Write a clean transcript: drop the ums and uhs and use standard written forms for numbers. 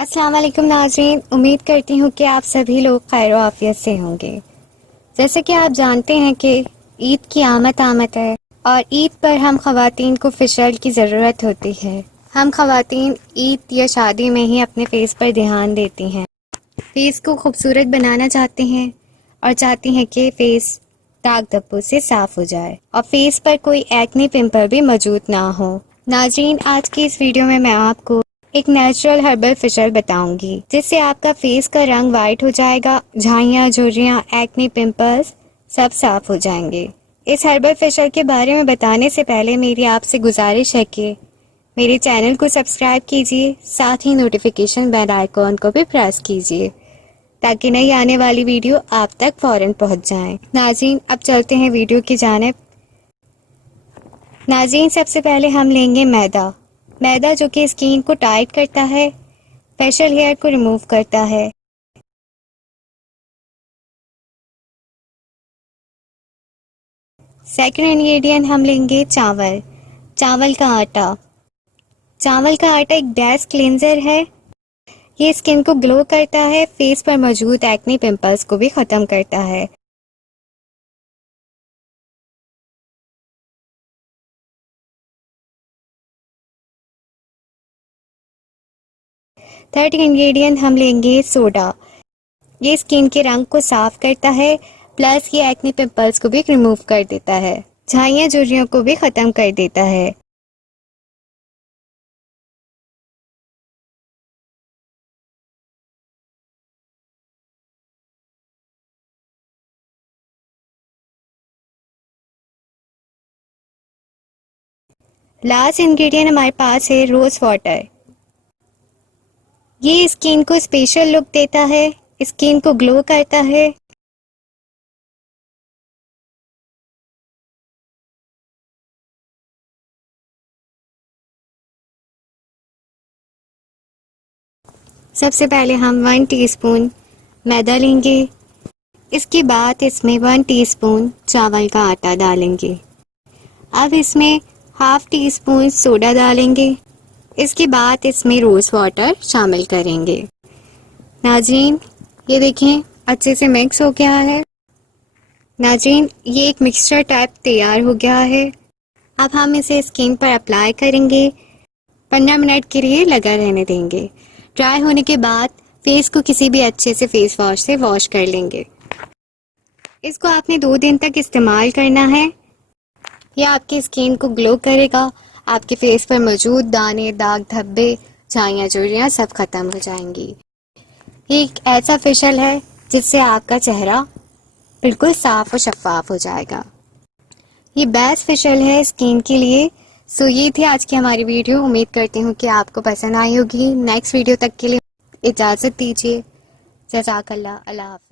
अस्सलाम वालेकुम नाज़रीन, उम्मीद करती हूँ कि आप सभी लोग खैर आफियत से होंगे। जैसे कि आप जानते हैं कि ईद की आमद है और ईद पर हम खवातीन को फेशियल की ज़रूरत होती है। हम खवातीन ईद या शादी में ही अपने फेस पर ध्यान देती हैं, फेस को खूबसूरत बनाना चाहते हैं और चाहती हैं कि फेस दाग धब्बों से साफ हो जाए और फेस पर कोई एक्ने पिंपल भी मौजूद ना हो। नाज़रीन, आज की इस वीडियो में मैं आपको एक नेचुरल हर्बल फेशियल बताऊंगी जिससे आपका फेस का रंग वाइट हो जाएगा, झाइयाँ, झुर्रियाँ, एक्ने, पिंपल्स सब साफ हो जाएंगे। इस हर्बल फेशियल के बारे में बताने से पहले मेरी आपसे गुजारिश है कि मेरे चैनल को सब्सक्राइब कीजिए, साथ ही नोटिफिकेशन बेल आइकॉन को भी प्रेस कीजिए ताकि नई आने वाली वीडियो आप तक फौरन पहुंच जाए। नाज़रीन, अब चलते हैं वीडियो की जानिब। नाज़रीन, सबसे पहले हम लेंगे मैदा। मैदा जो कि स्किन को टाइट करता है, फेशियल हेयर को रिमूव करता है। सेकंड इंग्रेडिएंट हम लेंगे चावल, चावल का आटा। चावल का आटा एक गैस क्लेंजर है, ये स्किन को ग्लो करता है, फेस पर मौजूद एक्ने पिंपल्स को भी ख़त्म करता है। थर्ड इंग्रेडिएंट हम लेंगे सोडा, ये स्किन के रंग को साफ करता है, प्लस ये एक्ने पिंपल्स को भी रिमूव कर देता है, झाइयाँ झुर्रियों को भी ख़त्म कर देता है। लास्ट इंग्रेडिएंट हमारे पास है रोज़ वाटर, ये स्किन को स्पेशल लुक देता है, स्किन को ग्लो करता है। सबसे पहले हम 1 टीस्पून मैदा लेंगे, इसके बाद इसमें 1 टीस्पून चावल का आटा डालेंगे। अब इसमें हाफ टी स्पून सोडा डालेंगे, इसके बाद इसमें रोज़ वाटर शामिल करेंगे। नाज़रीन, ये देखें अच्छे से मिक्स हो गया है। नाज़रीन, ये एक मिक्सचर टाइप तैयार हो गया है। अब हम इसे स्किन पर अप्लाई करेंगे, 15 मिनट के लिए लगा रहने देंगे। ड्राई होने के बाद फेस को किसी भी अच्छे से फेस वॉश से वॉश कर लेंगे। इसको आपने 2 दिन तक इस्तेमाल करना है। यह आपकी स्किन को ग्लो करेगा, आपके फेस पर मौजूद दाने, दाग धब्बे, झाइयाँ झुर्रियाँ सब खत्म हो जाएंगी। ये एक ऐसा फेशियल है जिससे आपका चेहरा बिल्कुल साफ और शफाफ हो जाएगा। ये बेस्ट फेशियल है स्किन के लिए। सो ये थी आज की हमारी वीडियो, उम्मीद करती हूँ कि आपको पसंद आई होगी। नेक्स्ट वीडियो तक के लिए इजाज़त दीजिए। जज़ाकल्लाह, अल्लाह हाफ़िज़।